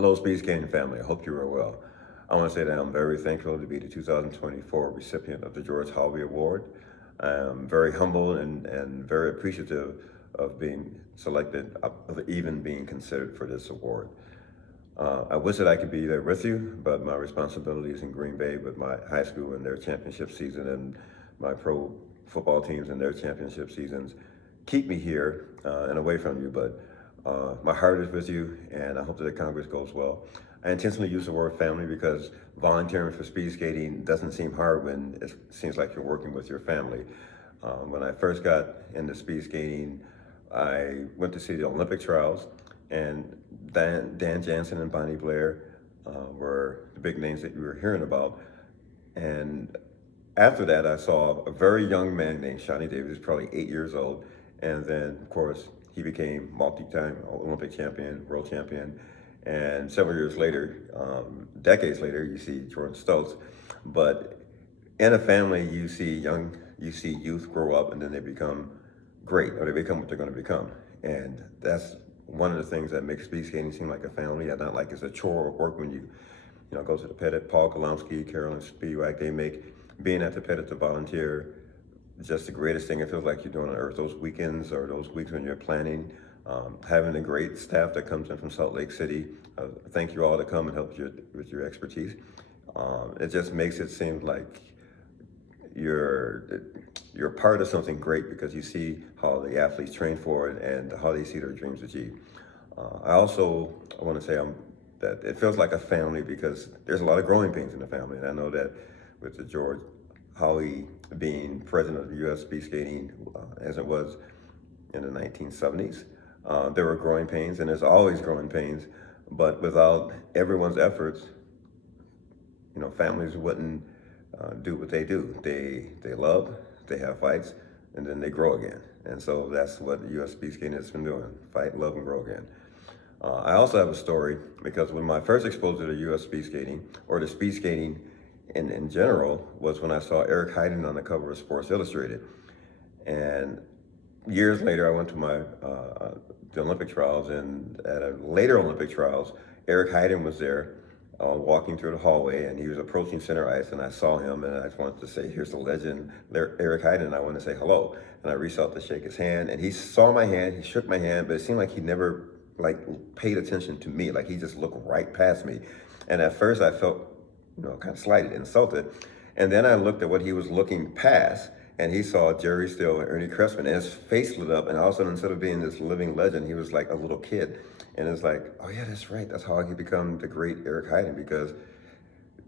Hello, Speedskating family. I hope you are well. I want to say that I'm very thankful to be the 2024 recipient of the George Howie Award. I'm very humble and very appreciative of being selected, of even being considered for this award. I wish that I could be there with you, but my responsibilities in Green Bay with my high school and their championship season and my pro football teams and their championship seasons keep me here and away from you. But my heart is with you, and I hope that the Congress goes well. I intentionally use the word family because volunteering for speed skating doesn't seem hard when it seems like you're working with your family. When I first got into speed skating, I went to see the Olympic trials, and Dan Jansen and Bonnie Blair were the big names that you were hearing about. And after that, I saw a very young man named Shawnee Davis, probably 8 years old. And then, of course, he became multi-time Olympic champion, world champion. And several years later, decades later, you see Jordan Stokes. But in a family, you see youth grow up and then they become great, or they become what they're going to become. And that's one of the things that makes speed skating seem like a family, and not like it's a chore or work when you go to the pit. Paul Kolomsky, Carolyn Speedwack, they make being at the pit to volunteer just the greatest thing it feels like you're doing on earth. Those weekends or those weeks when you're planning, having a great staff that comes in from Salt Lake City. Thank you all to come and help you with your expertise. It just makes it seem like you're part of something great because you see how the athletes train for it and how they see their dreams achieved. I want to say that it feels like a family because there's a lot of growing pains in the family, and I know that with the George Howie being president of the U.S. Speed Skating, as it was in the 1970s, there were growing pains, and there's always growing pains. But without everyone's efforts, families wouldn't do what they do. They love, they have fights, and then they grow again. And so that's what the U.S. Speed Skating has been doing: fight, love, and grow again. I also have a story because when my first exposure to U.S. speed skating, or to speed skating in general, was when I saw Eric Heiden on the cover of Sports Illustrated. And years later, I went to the Olympic trials, and at a later Olympic trials, Eric Heiden was there walking through the hallway, and he was approaching center ice, and I saw him, and I just wanted to say, here's the legend, Eric Heiden, and I wanted to say hello. And I reached out to shake his hand, and he saw my hand, he shook my hand, but it seemed like he never paid attention to me, like he just looked right past me. And at first I felt kind of slighted, insulted. And then I looked at what he was looking past, and he saw Jerry Still and Ernie Cressman, and his face lit up, and all of a sudden, instead of being this living legend, he was like a little kid. And it's like, oh yeah, that's right. That's how he become the great Eric Heiden, because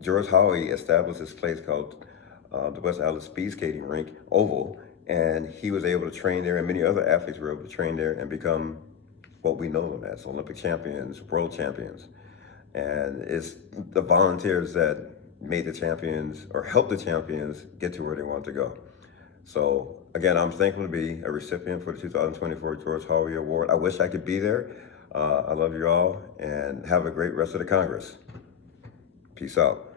George Howie established this place called the West Allis Speed Skating Rink Oval, and he was able to train there, and many other athletes were able to train there and become what we know them as: Olympic champions, world champions. And it's the volunteers that made the champions or helped the champions get to where they want to go. So again, I'm thankful to be a recipient for the 2024 George Howie Award. I wish I could be there. I love you all, and have a great rest of the Congress. Peace out.